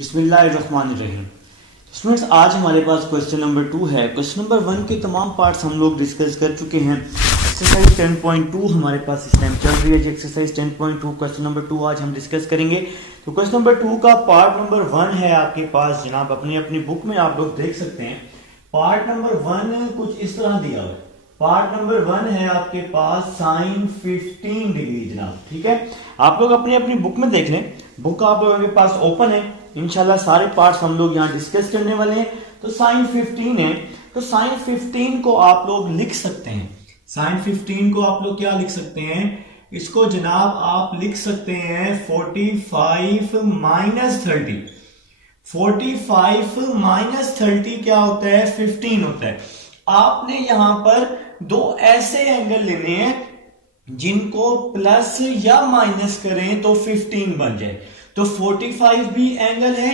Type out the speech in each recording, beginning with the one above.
बिस्मिल्लाहिर्रहमानिर्रहीम। स्टूडेंट्स, आज हमारे पास क्वेश्चन नंबर 2 है। क्वेश्चन नंबर 1 के तमाम पार्ट्स हम लोग डिस्कस कर चुके हैं। एक्सरसाइज 10.2 हमारे पास इस टाइम चल रही है। जो एक्सरसाइज 10.2 क्वेश्चन नंबर 2 आज हम डिस्कस करेंगे। तो क्वेश्चन नंबर 2 का पार्ट नंबर 1 है आपके पास जनाब, अपनी अपनी बुक में आप लोग देख सकते हैं। पार्ट नंबर 1 कुछ इस तरह दिया हुआ है। पार्ट नंबर 1 है आपके पास साइन 15 डिग्री जनाब, ठीक है। आप लोग अपनी अपनी बुक में देख लें। बुक आप लोगों के पास ओपन है। इंशाल्लाह सारे पार्ट्स हम लोग यहाँ डिस्कस करने वाले हैं। तो साइन 15 है, तो साइन 15 को आप लोग लिख सकते हैं। साइन 15 को आप लोग क्या लिख सकते हैं? इसको जनाब आप लिख सकते हैं 45 माइनस 30। 45 माइनस 30 क्या होता है? 15 होता है। आपने यहां पर दो ऐसे एंगल लेने हैं जिनको प्लस या माइनस करें तो 15 बन जाए। तो 45 भी एंगल है,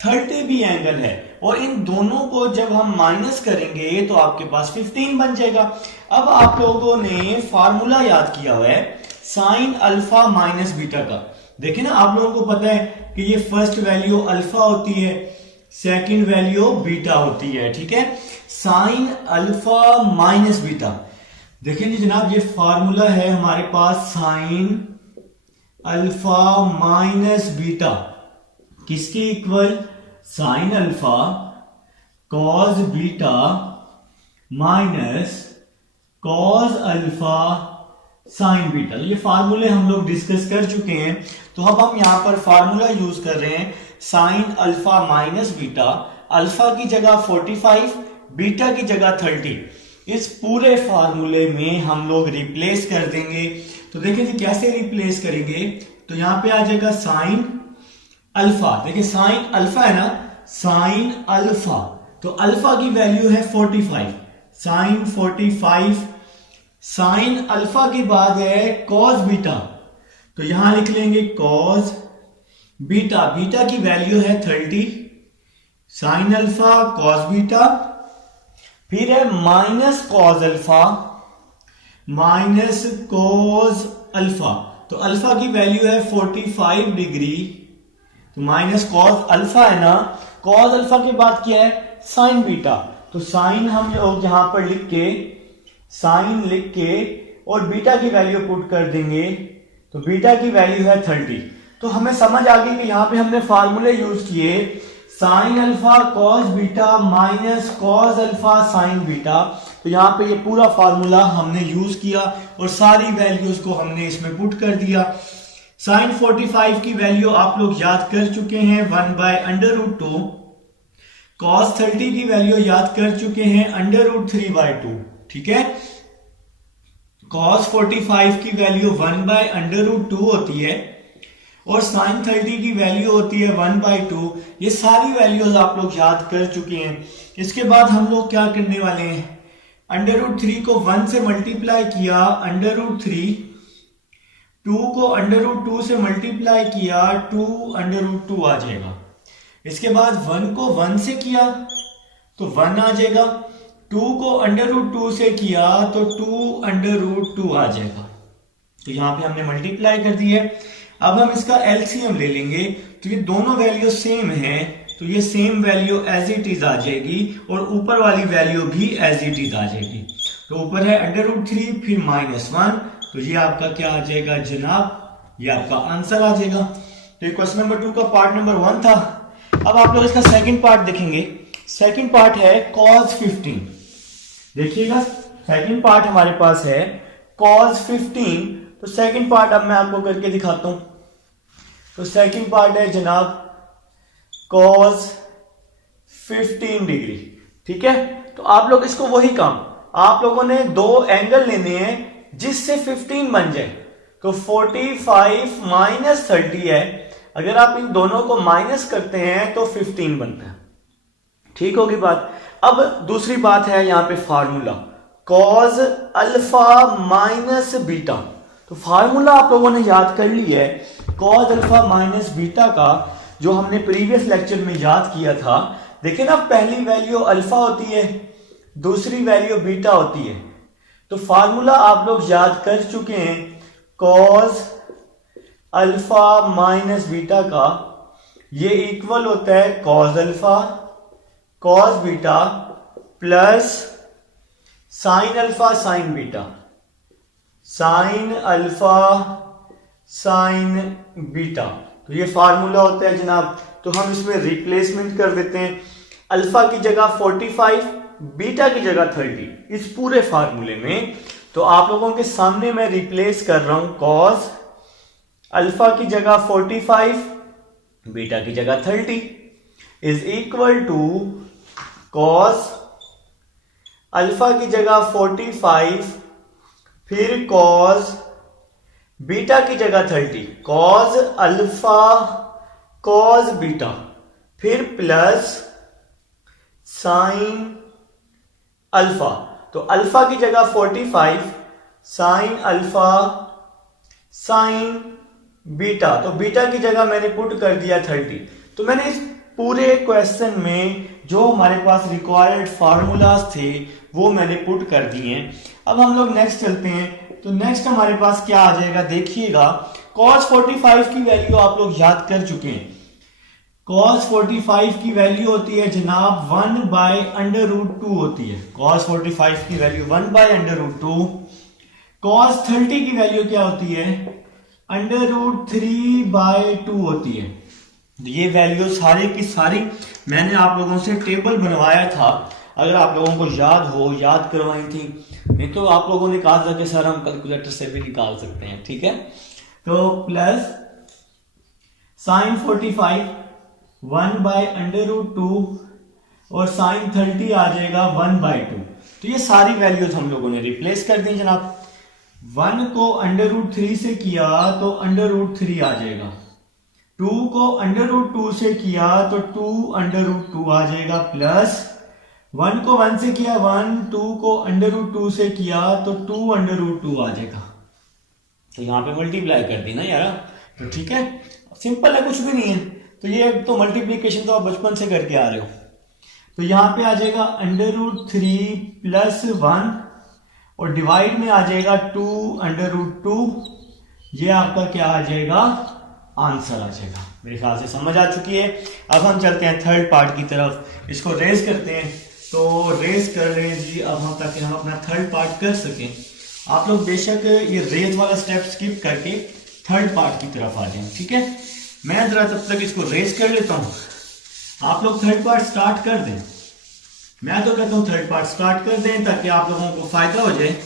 30 भी एंगल है, और इन दोनों को जब हम माइनस करेंगे तो आपके पास 15 बन जाएगा। अब आप लोगों ने फार्मूला याद किया हुआ है साइन अल्फा माइनस बीटा का। देखिए ना, आप लोगों को पता है कि ये फर्स्ट वैल्यू अल्फा होती है, सेकंड वैल्यू बीटा होती है, ठीक है। साइन अल्फा माइनस बीटा, देखिए जनाब, ये फार्मूला है हमारे पास साइन अल्फा माइनस बीटा किसके equal? Sine alpha cos beta minus cos alpha sine beta. ये फार्मूले हम लोग डिस्कस कर चुके हैं। तो अब हम यहां पर फार्मूला यूज कर रहे हैं sine alpha minus beta. Alpha की जगह 45, बीटा की जगह 30। इस पूरे फार्मूले में हम लोग रिप्लेस कर देंगे। तो देखिए जी कैसे रिप्लेस करेंगे। तो यहां पे आ जाएगा साइन अल्फा। देखिए साइन अल्फा है ना, साइन अल्फा, तो अल्फा की वैल्यू है 45, साइन 45। साइन अल्फा के बाद है कॉस बीटा, तो यहां लिख लेंगे कॉस बीटा। बीटा की वैल्यू है 30, साइन अल्फा कॉस बीटा। फिर है minus cos alpha, minus cos alpha, तो अल्फा की वैल्यू है 45 डिग्री, तो माइनस कॉस अल्फा है ना। कॉस अल्फा के बाद क्या है? Sign beta. तो साइन हम लोग यहां पर लिख के, साइन लिख के और बीटा की वैल्यू पुट कर देंगे, तो बीटा की वैल्यू है 30। तो हमें समझ आ गई कि यहां पे हमने फार्मूले यूज किए sine alpha cos beta minus cos alpha sine beta. तो यहाँ पे ये पूरा फार्मूला हमने यूज किया और सारी वैल्यूज को हमने इसमें पुट कर दिया। साइन 45 की वैल्यू आप लोग याद कर चुके हैं 1/√2। कॉस 30 की वैल्यू याद कर चुके हैं √3/2, ठीक है। कॉस 45 की वैल्यू 1/√2 होती है और साइन 30 की वैल्यू होती है 1/2। ये सारी वैल्यूज आप लोग याद कर चुके हैं। इसके बाद हम लोग क्या करने वाले हैं? √3 को 1 से मल्टीप्लाई किया, √3, 2 को √2 से मल्टीप्लाई किया, 2√2 आ जाएगा। इसके बाद 1 को 1 से किया तो 1 आ जाएगा, 2 को √2 से किया तो 2√2 आ जाएगा। तो यहां पे हमने मल्टीप्लाई कर दी है। अब हम इसका एलसीएम ले लेंगे, तो ये दोनों वैल्यू सेम है, तो ये same value as it is आ जाएगी और ऊपर वाली वैल्यू भी एज इट इज आ जाएगी। तो ऊपर है √3 फिर -1, तो ये आपका क्या आ जाएगा जनाब? ये आपका आंसर आ जाएगा। तो ये क्वेश्चन नंबर 2 का पार्ट नंबर 1 था। अब आप लोग इसका सेकंड पार्ट देखेंगे। सेकंड पार्ट है cos 15। देखिएगा सेकंड पार्ट हमारे पास है cos 15। तो सेकंड पार्ट अब मैं आपको करके दिखाता हूं। तो सेकंड पार्ट है जनाब cos 15 डिग्री, ठीक है। तो आप लोग इसको वही काम, आप लोगों ने दो एंगल लेने हैं जिससे 15 बन जाए। तो 45 माइनस 30 है, अगर आप इन दोनों को माइनस करते हैं तो 15 बनता है, ठीक होगी बात। अब दूसरी बात है यहां पे formula cos alpha minus beta. तो फार्मूला आप लोगों ने याद कर ली है cos अल्फा माइनस बीटा का, जो हमने प्रीवियस लेक्चर में याद किया था। देखिए ना, पहली वैल्यू अल्फा होती है, दूसरी वैल्यू बीटा होती है। तो फार्मूला आप लोग याद कर चुके हैं cos अल्फा माइनस बीटा का। ये इक्वल होता है cos alpha cos beta plus sine alpha sine beta, sign alpha sine beta. तो ये फार्मूला होता है जनाब। तो हम इसमें रिप्लेसमेंट कर देते हैं, अल्फा की जगह 45 बीटा की जगह 30 इस पूरे फार्मूले में। तो आप लोगों के सामने मैं रिप्लेस कर रहा हूं कॉस अल्फा की जगह 45 बीटा की जगह 30 is equal to cos alpha की जगह 45 फिर कॉस बीटा की जगह 30 कॉस अल्फा कॉस बीटा फिर प्लस साइन अल्फा। तो अल्फा की जगह 45 साइन अल्फा साइन बीटा, तो बीटा की जगह मैंने पुट कर दिया 30। तो मैंने इस पूरे क्वेश्चन में जो हमारे पास रिक्वायर्ड फार्मूलाज थे वो मैंने पुट कर दिए हैं। अब हम लोग नेक्स्ट चलते हैं। तो नेक्स्ट हमारे पास क्या आ जाएगा देखिएगा, cos 45 की वैल्यू आप लोग याद कर चुके हैं। cos 45 की वैल्यू होती है जनाब 1/√2 होती है। cos 45 की वैल्यू 1/√2। cos 30 की वैल्यू क्या होती है, √3/2 होती है। ये वैल्यू सारी की सारी मैंने आप लोगों से टेबल बनवाया था, अगर आप लोगों को याद हो, याद करवाई थी, नहीं तो आप लोगों ने कहा था कि सर हम कैलकुलेटर से भी निकाल सकते हैं, ठीक है। तो प्लस साइन 45 1/√2 और साइन 30 आ जाएगा 1/2। तो ये सारी वैल्यूज हम लोगों ने रिप्लेस कर दी जनाब। 1 को √3 से किया तो √3 आ जाएगा, 2 को √2 से किया तो 2√2 आ जाएगा, प्लस 1 को 1 से किया 1, 2 को √2 से किया तो 2√2 आ जाएगा। तो यहां पे मल्टीप्लाई कर दी ना यार, तो ठीक है, सिंपल है, कुछ भी नहीं है। तो ये तो मल्टीप्लीकेशन तो आप बचपन से करके आ रहे हो। तो यहां पे आ जाएगा √3 प्लस 1 और डिवाइड में आ जाएगा 2√2। ये आपका क्या आ जाएगा, आंसर आ जाएगा। मेरे ख्याल से समझ आ चुकी है। अब हम चलते हैं थर्ड पार्ट की तरफ, इसको रेज करते हैं। तो रेज कर रहे हैं जी अब हम, ताकि हम अपना थर्ड पार्ट कर सकें। आप लोग बेशक ये रेज वाला स्टेप स्किप करके थर्ड पार्ट की तरफ आ जाएं, ठीक है। मैं जरा तब तक इसको रेज कर लेता हूं, आप लोग थर्ड पार्ट स्टार्ट कर दें। मैं तो कहता हूं थर्ड पार्ट स्टार्ट कर दें ताकि आप लोगों को फायदा हो जाए।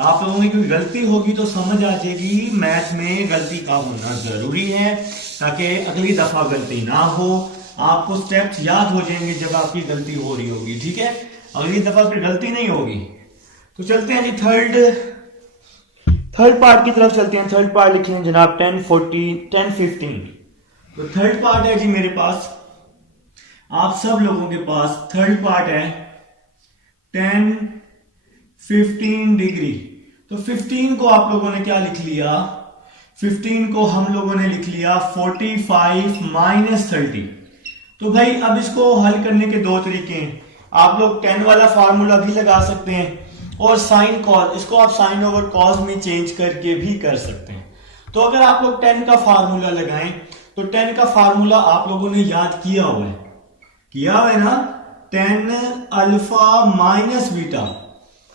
आप लोगों की कोई गलती होगी तो समझ आ जाएगी मैथ में गलती का होना जरूरी है, ताकि अगली दफा गलती ना हो। आपको स्टेप्स याद हो जाएंगे जब आपकी गलती हो रही होगी, ठीक है, अगली दफा फिर गलती नहीं होगी। तो चलते हैं जी थर्ड पार्ट की तरफ चलते हैं। थर्ड पार्ट लिखे हैं जनाब 10, 15। तो थर्ड पार्ट है जी मेरे पास, आप सब लोगों के पास थर्ड पार्ट है 10, 15 डिग्री। तो 15 को आप लोगों ने क्या लिख लिया, 15 को हम लोगों ने लिख लिया 45 - 30। तो भाई अब इसको हल करने के दो तरीके हैं। आप लोग 10 वाला फार्मूला भी लगा सकते हैं और साइन कॉस, इसको आप साइन ओवर कॉस में चेंज करके भी कर सकते हैं। तो अगर आप लोग 10 का फार्मूला लगाएं तो 10 का फार्मूला आप लोगों ने याद किया हुआ है ना, 10 अल्फा माइनस बीटा।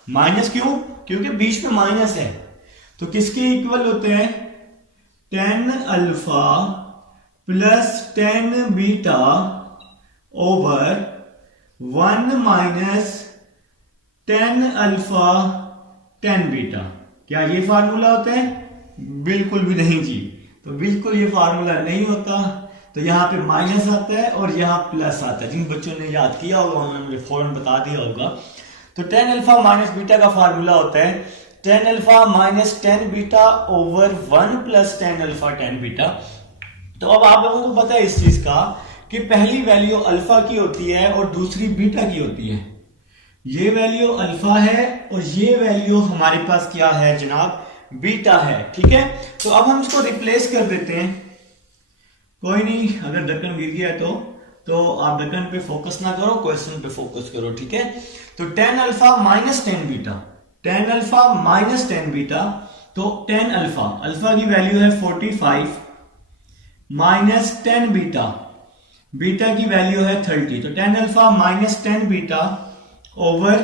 माइनस क्यों, क्योंकि बीच में माइनस है। तो किसके इक्वल होते हैं, 10 alpha plus 10 beta over 1 minus 10 alpha 10 beta. क्या ये फार्मूला होता है, बिल्कुल भी नहीं जी। तो बिल्कुल ये फार्मूला नहीं होता। तो यहाँ पे माइनस आता है और यहाँ प्लस आता है। जिन बच्चों ने याद किया होगा उन्होंने मुझे फौरन बता दिया होगा। तो 10 अल्फा माइनस बीटा का फार्मूला होता है 10 alpha minus 10 beta over 1 plus 10 alpha 10 beta. तो अब आप लोगों को पता है इस चीज का कि पहली वैल्यू अल्फा की होती है और दूसरी बीटा की होती है। ये वैल्यू अल्फा है और ये वैल्यू हमारे पास क्या है जनाब, बीटा है, ठीक है। तो अब हम इसको रिप्लेस कर देते हैं। कोई नहीं, अगर ढक्कन गिर गया तो आप ढक्कन पे फोकस ना करो, क्वेश्चन पे फोकस करो, ठीक है। तो 10 alpha minus 10 beta, 10 alpha minus 10 beta. तो 10 अल्फा, अल्फा की वैल्यू है 45 माइनस 10 बीटा, बीटा की वैल्यू है 30, तो tan alpha minus 10 beta over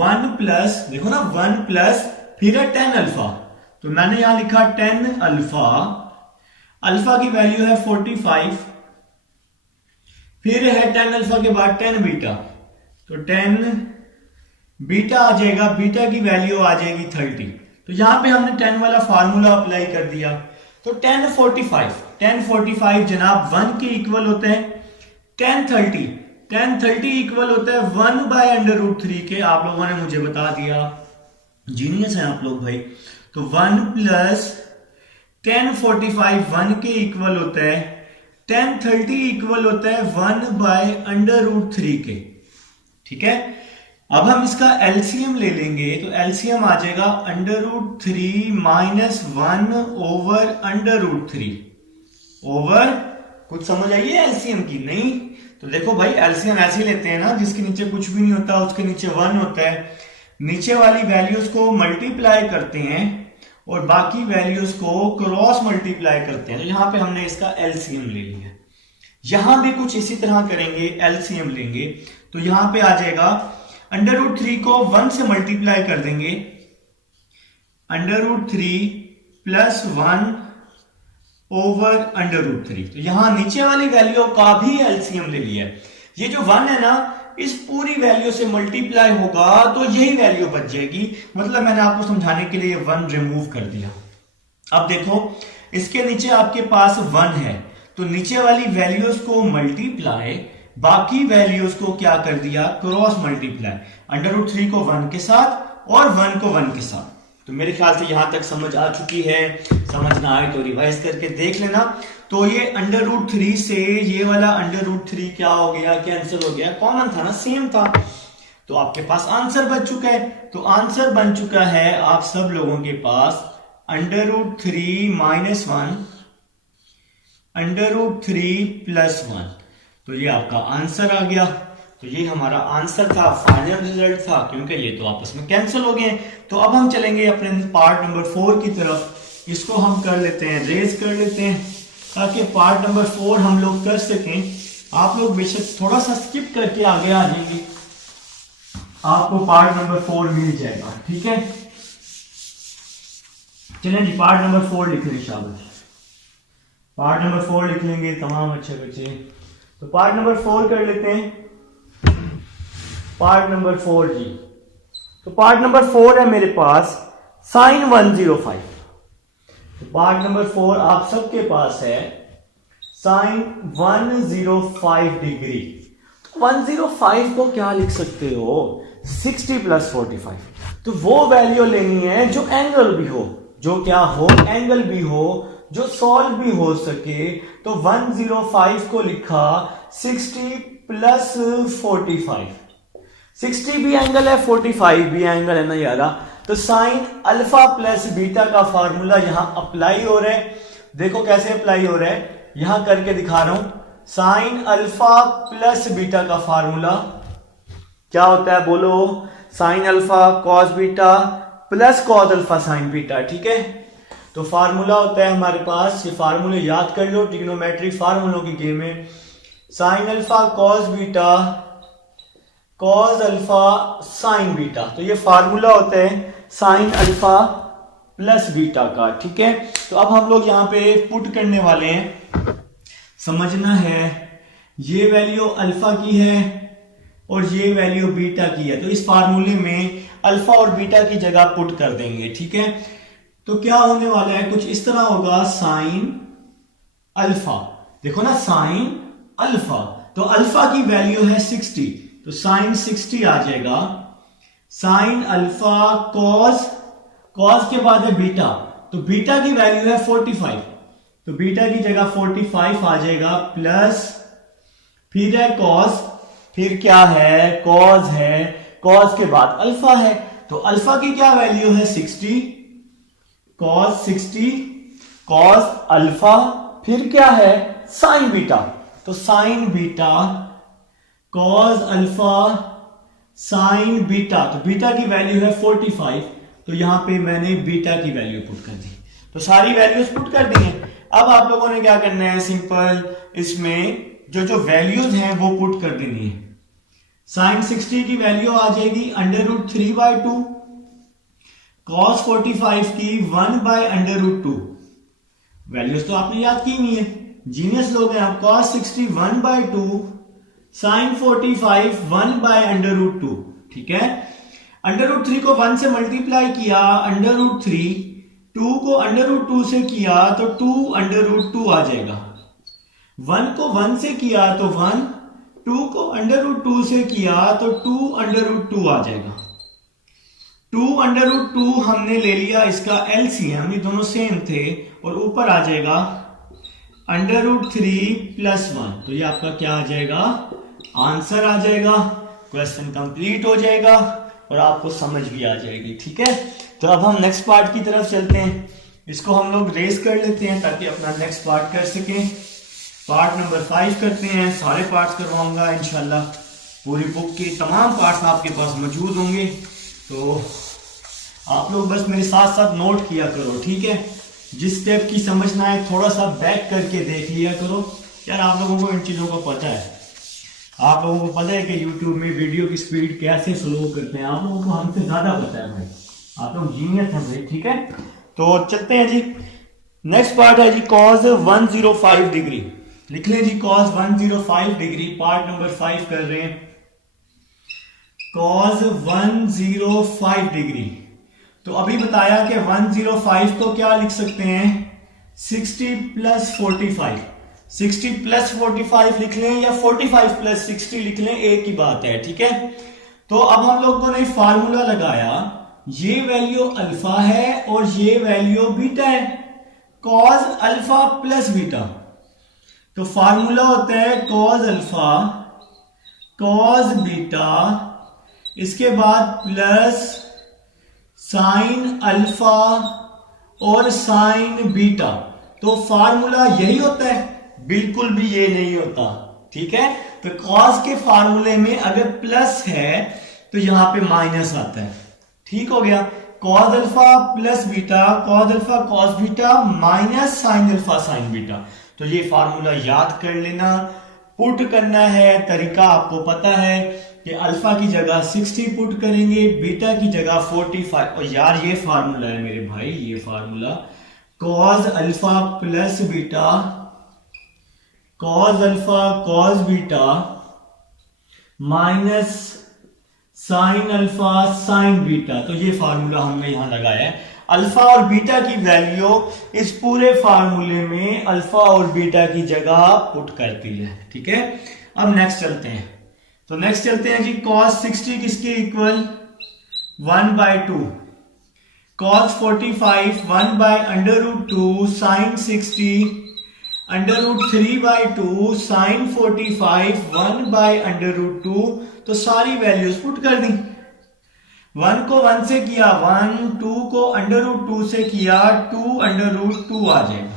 1 plus, देखो ना 1 प्लस फिर है 10 अल्फा, तो मैंने यहां लिखा 10 अल्फा, अल्फा की वैल्यू है 45, फिर है 10 अल्फा के बाद 10 बीटा, तो 10 बीटा आ जाएगा, बीटा की वैल्यू आ जाएगी 30, तो यहां पे हमने 10 वाला फार्मूला अप्लाई कर दिया, तो 1045 जनाब 1 के इक्वल होता है 1030 इक्वल होता है 1/√3 के, आप लोगों ने मुझे बता दिया, जीनियस हैं आप लोग भाई। तो 1 प्लस 1045 1 के इक्वल होता है 1030 इक्वल होता है 1/√3 के, ठीक है। अब हम इसका एलसीएम ले लेंगे, तो एलसीएम आ जाएगा √3 माइनस 1 ओवर √3 ओवर, कुछ समझ आई है एलसीएम की? नहीं, तो देखो भाई एलसीएम ऐसे ही लेते हैं ना, जिसके नीचे कुछ भी नहीं होता उसके नीचे 1 होता है, नीचे वाली वैल्यूज को मल्टीप्लाई करते हैं और बाकी वैल्यूज को क्रॉस मल्टीप्लाई करते हैं, तो यहां पे हमने इसका एलसीएम ले लिया। यहां भी कुछ इसी तरह करेंगे, एलसीएम लेंगे, तो यहां पे आ जाएगा √3 को 1 से मल्टीप्लाई कर देंगे, √3 प्लस 1 ओवर √3, तो यहां नीचे वाली वैल्यू का भी एलसीएम ले लिया है। ये जो 1 है ना, इस पूरी वैल्यू से मल्टीप्लाई होगा तो यही वैल्यू बच जाएगी, मतलब मैंने आपको समझाने के लिए 1 रिमूव कर दिया। अब देखो इसके नीचे आपके पास 1 है, तो नीचे वाली वैल्यूज को मल्टीप्लाई, बाकी वैल्यूज को क्या कर दिया, क्रॉस मल्टीप्लाई, √3 को 1 के साथ और 1 को 1 के साथ। तो मेरे ख्याल से यहां तक समझ आ चुकी है, समझ ना आए तो रिवाइज करके देख लेना। तो ये √3 से ये वाला √3 क्या हो गया, कैंसिल हो गया, कॉमन था ना, सेम था, तो आपके पास आंसर बच चुका है। तो आंसर बन चुका है आप सब लोगों के पास √3 माइनस 1 √3 प्लस 1, तो ये आपका आंसर आ गया। तो ये हमारा आंसर था, फाइनल रिजल्ट था, क्योंकि ये तो आपस में कैंसिल हो गए। तो अब हम चलेंगे अपने पार्ट नंबर 4 की तरफ, इसको हम कर लेते हैं, रेज कर लेते हैं, ताकि पार्ट नंबर 4 हम लोग कर सकें। आप लोग बेशक थोड़ा सा स्किप करके आगे आ जाएंगे, आपको पार्ट नंबर 4 मिल जाएगा, ठीक है। चलें जी, पार्ट नंबर 4 लिख लें, शाबाश, पार्ट नंबर 4 लिख लेंगे तमाम अच्छे बच्चे। तो पार्ट नंबर 4 कर लेते हैं, पार्ट नंबर 4 जी। तो पार्ट नंबर 4 है मेरे पास sin 105, तो पार्ट नंबर 4 आप सबके पास है sin 105 डिग्री। 105 को क्या लिख सकते हो, 60 प्लस 45, तो वो वैल्यू लेनी है जो एंगल भी हो, जो क्या हो, एंगल भी हो, जो सॉल्व भी हो सके। तो 105 को लिखा 60 प्लस 45, 60 भी एंगल है, 45 भी एंगल है ना यारा, तो साइन अल्फा प्लस बीटा का फार्मूला यहां अप्लाई हो रहा है। देखो कैसे अप्लाई हो रहा है, यहां करके दिखा रहा हूं। साइन अल्फा प्लस बीटा का फार्मूला क्या होता है, बोलो, sine alpha cos beta plus cos alpha sine beta, ठीक है। तो फार्मूला होता है हमारे पास, ये फार्मूले याद कर लो, ट्रिग्नोमेट्री फार्मूलों की गेम है। Sine alpha cos beta cos alpha sine beta, तो ये फार्मूला होता है साइन अल्फा प्लस बीटा का, ठीक है। तो अब हम लोग यहां पे पुट करने वाले हैं, समझना है, ये वैल्यू अल्फा की है और ये वैल्यू बीटा की है, तो इस फार्मूले में अल्फा और बीटा की जगह पुट कर देंगे, ठीक है। तो क्या होने वाला है, कुछ इस तरह होगा, साइन अल्फा, देखो ना साइन अल्फा, तो अल्फा की वैल्यू है 60, तो साइन 60 आ जाएगा, साइन अल्फा कॉस, कॉस के बाद है बीटा, तो बीटा की वैल्यू है 45, तो बीटा की जगह 45 आ जाएगा, प्लस फिर है कॉस, फिर क्या है, कॉस है, कॉस के बाद अल्फा है, तो अल्फा की क्या वैल्यू है 60, कॉस 60 कॉस अल्फा, फिर क्या है साइन बीटा, तो sign beta cos alpha sine beta, तो बीटा की वैल्यू है 45, तो यहां पे मैंने बीटा की वैल्यू पुट कर दी, तो सारी वैल्यूज पुट कर दी हैं। अब आप लोगों ने क्या करना है, सिंपल इसमें जो वैल्यूज हैं वो पुट कर देनी है। साइन 60 की वैल्यू आ जाएगी √3/2, cos 45 की 1/√2। वैल्यूज तो आपने याद की हुई है, जीनियस लोग हैं आप। cos 60 1/2, sine 45 1/√2। ठीक है, √3 को 1 से मल्टीप्लाई किया, √3, 2 को √2 से किया तो 2√2 आ जाएगा। 1 को 1 से किया तो 1, 2 को √2 से किया तो 2√2 आ जाएगा। 2√2 हमने ले लिया इसका एलसीएम, ये दोनों सेम थे, और ऊपर आ जाएगा √3 + 1। तो ये आपका क्या आ जाएगा, आंसर आ जाएगा। क्वेश्चन कंप्लीट हो जाएगा और आपको समझ भी आ जाएगी। ठीक है, तो अब हम नेक्स्ट पार्ट की तरफ चलते हैं। इसको हम लोग रेस कर लेते हैं ताकि अपना नेक्स्ट पार्ट कर सकें। पार्ट नंबर 5 करते हैं। सारे पार्ट्स करवाऊंगा इंशाल्लाह। पूरी बुक के तमाम पार्ट्स आपके पास मौजूद होंगे, तो आप लोग बस मेरे साथ साथ नोट किया करो। ठीक है, जिस स्टेप की समझना है थोड़ा सा बैक करके देख लिया करो। यार आप लोगों को इन चीज़ों का पता है, आप लोगों को पता है कि YouTube में वीडियो की स्पीड कैसे स्लो करते हैं। आप लोगों को हमसे ज़्यादा पता है भाई, आप लोग जीनियस हैं भाई। ठीक है, तो चलते हैं जी। नेक्स्ट पार्ट है जी cos 105 डिग्री। लिख लें जी, cos 105 डिग्री, पार्ट नंबर 5 कर रहे हैं। cos 105 डिग्री, तो अभी बताया कि 105 को क्या लिख सकते हैं, 60 + 45। 60 + 45 लिख लें या 45 + 60 लिख लें, एक ही बात है। ठीक है, तो अब हम लोगों ने फार्मूला लगाया, ये वैल्यू अल्फा है और ये वैल्यू बीटा है। cos अल्फा + बीटा, तो फार्मूला होता है cos अल्फा cos बीटा, इसके बाद प्लस साइन अल्फा और साइन बीटा। तो फार्मूला यही होता है, बिल्कुल भी ये नहीं होता। ठीक है, तो cos के फार्मूले में अगर प्लस है तो यहां पे माइनस आता है। ठीक हो गया, cos alpha + beta, cos alpha cos beta minus sine alpha sine beta. तो ये फार्मूला याद कर लेना, पुट करना है। तरीका आपको पता है कि अल्फा की जगह 60 पुट करेंगे, बीटा की जगह 45। और यार ये फार्मूला है मेरे भाई, ये formula cos alpha + beta, cos alpha cos beta minus sine alpha sine beta. तो ये फार्मूला हमने यहां लगाया है। अल्फा और बीटा की वैल्यू इस पूरे फार्मूले में अल्फा और बीटा की जगह पुट करती है। ठीक है, अब नेक्स्ट चलते हैं। तो नेक्स्ट चलते हैं जी, cos 60 किसके इक्वल, 1/2, cos 45 1/√2, साइन 60 √3/2, साइन 45 1/√2। तो सारी वैल्यूज पुट कर दी। 1 को 1 से किया 1, 2 को √2 से किया 2√2 आ जाएगा।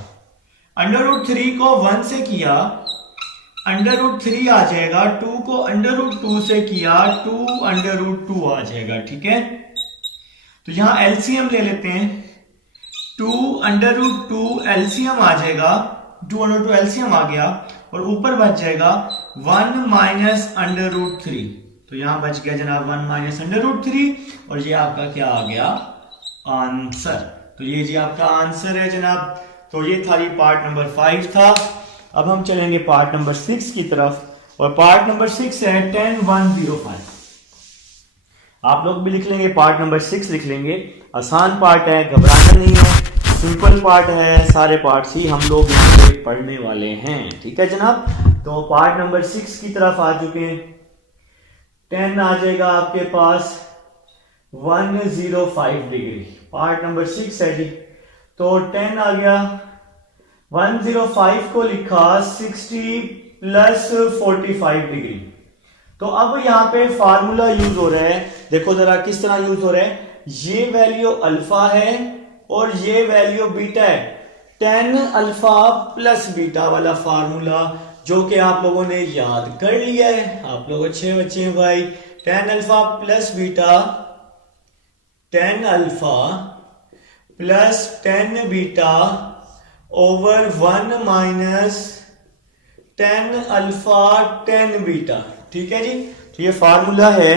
√3 को 1 से किया √3 आ जाएगा, 2 को √2 से किया 2√2 आ जाएगा। ठीक है, तो यहां एलसीएम ले लेते हैं। 2√2 एलसीएम आ जाएगा, 2√2 एलसीएम आ गया और ऊपर बच जाएगा 1 - √3। तो यहां बच गया जनाब 1 - √3 और ये आपका क्या आ गया, आंसर। तो ये जी आपका आंसर है जनाब। तो ये था, ये पार्ट नंबर 5 था। अब हम चलेंगे पार्ट नंबर 6 की तरफ, और पार्ट नंबर 6 है tan 105। आप लोग भी लिख लेंगे, पार्ट नंबर 6 लिख लेंगे। आसान पार्ट है, घबराना नहीं है, सिंपल पार्ट है। सारे पार्ट्स ही हम लोग इससे पढ़ने वाले हैं। ठीक है जनाब, तो पार्ट नंबर 6 की तरफ आ चुके हैं। 10 आ जाएगा आपके पास 105 डिग्री, पार्ट नंबर 6 है जी। तो 10 आ गया, 105 को लिखा 60 + 45 डिग्री। तो अब यहां पे फार्मूला यूज हो रहा है, देखो जरा किस तरह यूज हो रहा है। ये वैल्यू अल्फा है और ये वैल्यू बीटा है। tan अल्फा + बीटा वाला फार्मूला जो कि आप लोगों ने याद कर लिया है। आप लोग अच्छे बच्चे हैं भाई। tan alpha + beta, tan alpha + tan beta over 1 - 10 alpha 10 beta. ठीक है जी, तो ये फार्मूला है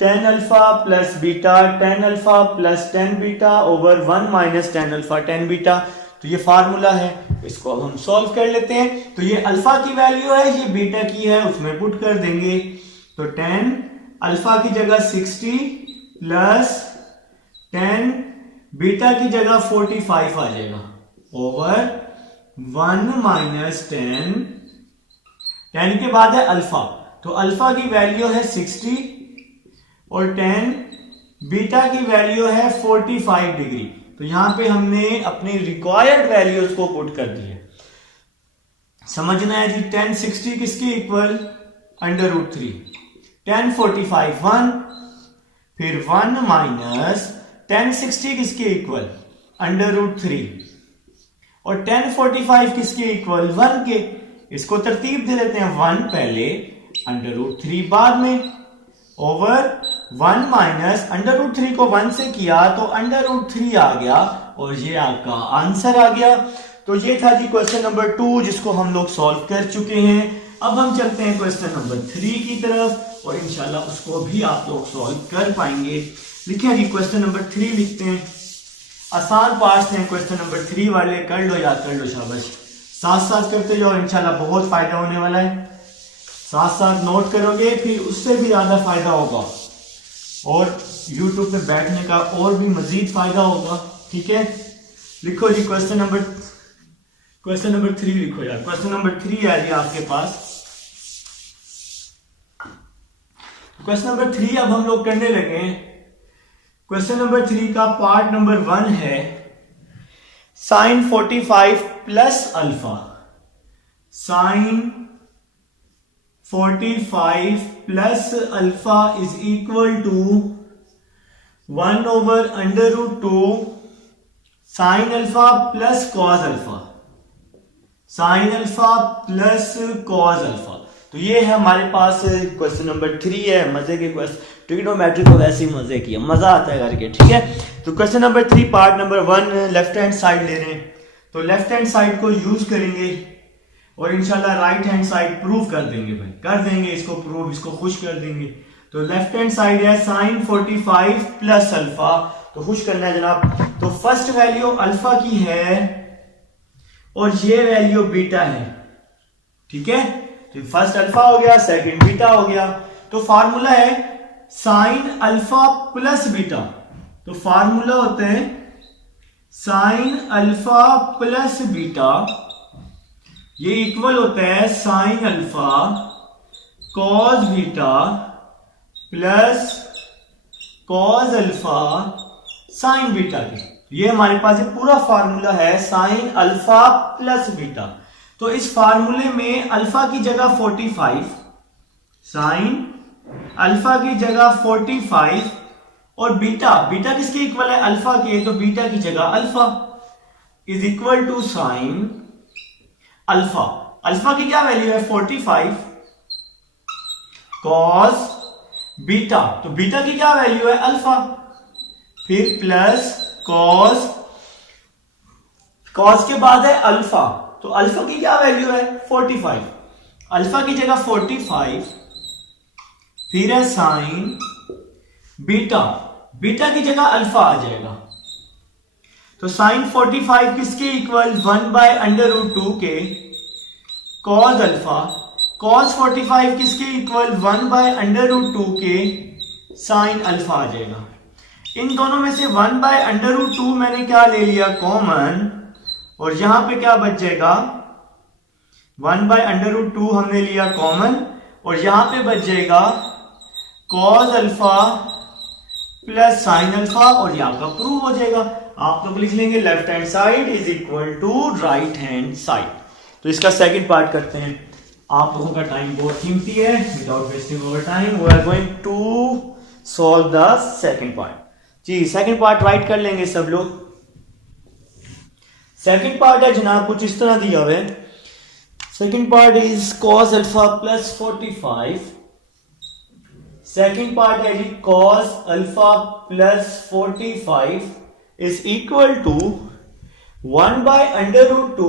10 alpha plus beta 10 alpha plus 10 beta over 1 minus 10 alpha 10 beta. तो ये फार्मूला है, इसको अब हम सॉल्व कर लेते हैं। तो ये अल्फा की वैल्यू है, ये बीटा की है, उसमें पुट कर देंगे। तो 10 अल्फा की जगह 60 प्लस 10 बीटा की जगह 45 आ जाएगा ओवर 1 माइनस 10 के बाद है अल्फा। तो अल्फा की वैल्यू है 60 और 10 बीटा की वैल्यू है 45 डिग्री। तो यहां पे हमने अपनी रिक्वायर्ड वैल्यूज को पुट कर दिए। समझना है जी, 10 60 किसके इक्वल, अंडर रूट 3, 10 45 1, फिर 1 माइनस 10 60 किसके इक्वल, अंडर रूट 3, और 10 45 किसके इक्वल, 1 के। इसको तरतीब दे देते हैं, 1 पहले, अंडर रूट 3 बाद में, ओवर 1 माइनस अंडर रूट 3 को 1 से किया तो अंडर रूट 3 आ गया और ये आपका आंसर आ गया। तो ये था जी क्वेश्चन नंबर 2 जिसको हम लोग सॉल्व कर चुके हैं। अब हम चलते हैं क्वेश्चन नंबर 3 की तरफ और इंशाल्लाह उसको भी आप लोग सॉल्व कर पाएंगे। लिखिए जी क्वेश्चन नंबर 3 लिखते हैं। आसान पार्ट्स हैं क्वेश्चन नंबर 3 वाले, कर लो याद कर लो, शाबाश। साथ साथ करते जाओ, इंशाल्लाह बहुत फायदा होने वाला है। साथ साथ नोट करोगे फिर उससे भी ज्यादा फायदा होगा और YouTube पे बैठने का और भी मजीद फायदा होगा। ठीक है, लिखो जी क्वेश्चन नंबर 3 लिखो यार। क्वेश्चन नंबर 3 है जी आपके पास। क्वेश्चन नंबर 3 अब हम लोग करने लगे। क्वेश्चन नंबर 3 का पार्ट नंबर 1 है sine 45 plus alpha. Sine 45 plus alpha is equal to 1 over under root 2 sine alpha plus cos alpha. Sine alpha plus cos alpha. तो ये है हमारे पास क्वेश्चन नंबर 3 है। मजे के क्वेश्चन, ट्रिग्नोमेट्री को वैसे ही मजे किया, मजा आता है करके। ठीक है, तो question number 3 part number 1 left hand side ले रहे हैं, तो लेफ्ट हैंड साइड को यूज करेंगे और इंशाल्लाह राइट हैंड साइड प्रूव कर देंगे भाई, कर देंगे इसको प्रूव, इसको खुश कर देंगे। तो लेफ्ट हैंड साइड है साइन 45 प्लस अल्फा, तो खुश करना है जनाब। तो फर्स्ट वैल्यू अल्फा की है और ये वैल्यू बीटा है। ठीक है, तो फर्स्ट अल्फा हो गया, सेकंड बीटा हो गया। तो फार्मूला है साइन अल्फा प्लस बीटा। तो फार्मूला होता है साइन अल्फा प्लस बीटा, ये इक्वल होता है sine alpha cos beta plus cos alpha sine beta के। ये हमारे पास पूरा फार्मूला है साइन अल्फा प्लस बीटा। तो इस फार्मूले में अल्फा की जगह 45, साइन अल्फा की जगह 45 और बीटा, बीटा किसके इक्वल है, अल्फा के, तो बीटा की जगह alpha is equal to sine alpha. Alpha की क्या वैल्यू है 45 कॉस बीटा, तो बीटा की क्या वैल्यू है अल्फा, फिर प्लस कॉस, कॉस के बाद है अल्फा, तो अल्फा की क्या वैल्यू है 45, अल्फा की जगह 45, फिर है साइन बीटा, बीटा की जगह अल्फा आ जाएगा। तो साइन 45 किसके इक्वल 1 बाय अंडर रूट 2 के कॉस अल्फा, कॉस 45 किसके इक्वल 1 बाय अंडर रूट 2 के साइन अल्फा आ जाएगा। इन दोनों में से 1 बाय अंडर रूट 2 मैंने क्या ले लिया कॉमन, और यहां पे क्या बच जाएगा 1 बाय अंडर रूट 2 हमने लिया कॉमन, और यहां पे बच जाएगा cos alpha plus sine alpha, और ये आपका प्रूव हो जाएगा। आप लोग लिख लेंगे left hand side is equal to right hand side. तो इसका सेकंड पार्ट करते हैं। आप लोगों का टाइम बहुत कीमती है, without wasting our time we are going to solve the second part. जी सेकंड पार्ट राइट कर लेंगे सब लोग। सेकंड पार्ट है जनाब कुछ इस तरह दिया हुआ है। Second part is cos alpha plus 45। Second part है जी cos alpha plus 45 is equal to 1 by under root 2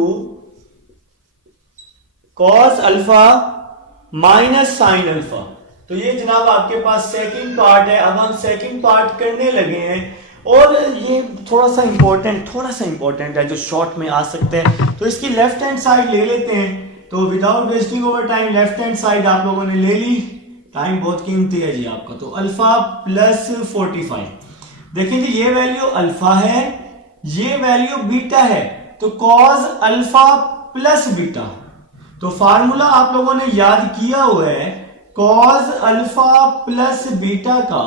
cos alpha minus sine alpha. तो ये जनाब आपके पास सेकंड पार्ट है। अब हम सेकंड पार्ट करने लगे हैं और ये थोड़ा सा इंपॉर्टेंट है जो शॉर्ट में आ सकते हैं। तो इसकी लेफ्ट हैंड साइड ले लेते हैं। तो without wasting our time left hand side आप लोगों ने ले ली। टाइम बहुत कीमती है जी आपका। तो अल्फा प्लस 45। देखिए जी ये वैल्यू अल्फा है, ये वैल्यू बीटा है। तो कॉस अल्फा प्लस बीटा। तो फार्मूला आप लोगों ने याद किया हुआ है कॉस अल्फा प्लस बीटा का।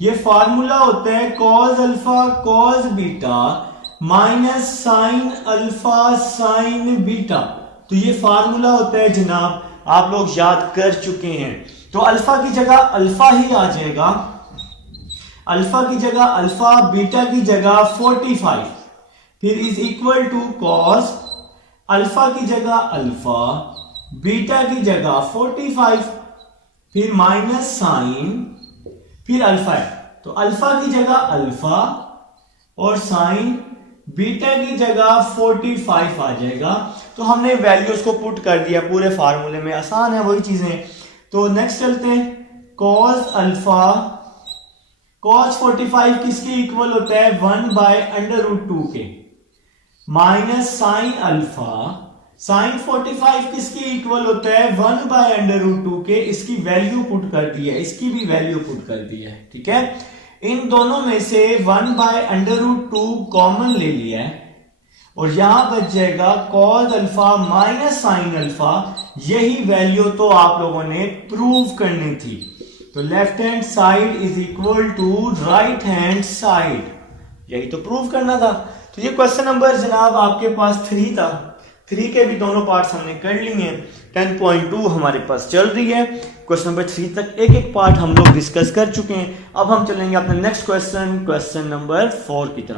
ये फार्मूला होता है cos alpha cos beta minus sine alpha sine beta. तो ये फार्मूला होता है जनाब, आप लोग याद कर चुके हैं। तो अल्फा की जगह अल्फा ही आ जाएगा, अल्फा की जगह अल्फा, बीटा की जगह 45, फिर is equal to cos alpha की जगह अल्फा, बीटा की जगह 45, फिर माइनस साइन, फिर अल्फा है। तो अल्फा की जगह अल्फा और साइन, बीटा की जगह 45 आ जाएगा। तो हमने वैल्यूज को पुट कर दिया पूरे फार्मूले में, आसान है वही चीजें। तो नेक्स्ट चलते हैं। कॉस अल्फा कॉस 45 किसके इक्वल होता है 1/√2 के, माइनस साइन अल्फा साइन 45 किसके इक्वल होता है 1/√2 के। इसकी वैल्यू पुट कर दी है, इसकी भी वैल्यू पुट कर दी है, ठीक है। इन दोनों में से 1/√2 कॉमन ले लिया है और यहां बच जाएगा cos alpha minus sine alpha. यही वैल्यू तो आप लोगों ने प्रूव करनी थी। तो left hand side is equal to right hand side, यही तो प्रूव करना था। तो ये क्वेश्चन नंबर जनाब आपके पास 3 था। 3 के भी दोनों पार्ट्स हमने कर लिए हैं। 10.2 हमारे पास चल रही है। क्वेश्चन नंबर 3 तक एक एक पार्ट हम लोग डिस्कस कर चुके हैं। अब हम चलेंगे अपने नेक्स्ट क्वेश्चन नंबर 4 की तरफ।